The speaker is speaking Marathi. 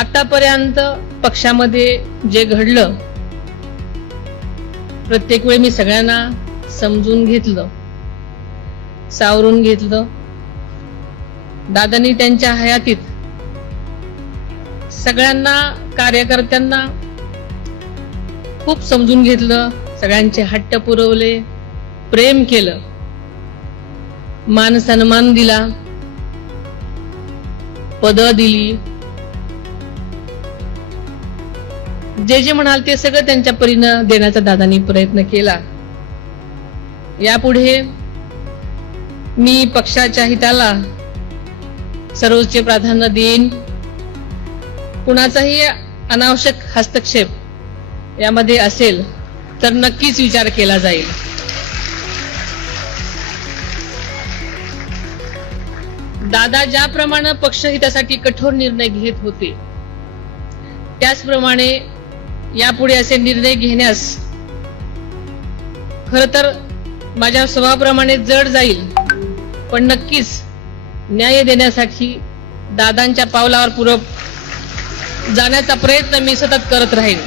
आतापर्यंत पक्षामध्ये जे घडलं, प्रत्येक वेळी मी सगळ्यांना समजून घेतलं, सावरून घेतलं. दादांनी त्यांच्या हयातीत सगळ्यांना, कार्यकर्त्यांना खूप समजून घेतलं, सगळ्यांचे हट्ट पुरवले, प्रेम केलं, मान सन्मान दिला, पद दिली. जे जे म्हणाल ते सगळं त्यांच्या परीनं देण्याचा दादांनी प्रयत्न केला. यापुढे मी पक्षाच्या हिताला सर्वोच्च प्राधान्य देईन. कुणाचाही अनावश्यक हस्तक्षेप यामध्ये असेल तर नक्कीच विचार केला जाईल. दादा ज्याप्रमाणे पक्षहितासाठी कठोर निर्णय घेत होते, त्याचप्रमाणे यापुढे असे निर्णय घेण्यास खर तर माझ्या स्वभावाप्रमाणे जड जाईल, पण नक्कीच न्याय देण्यासाठी दादांच्या पावलावर पुढे जाण्याचा प्रयत्न मी सतत करत राहीन.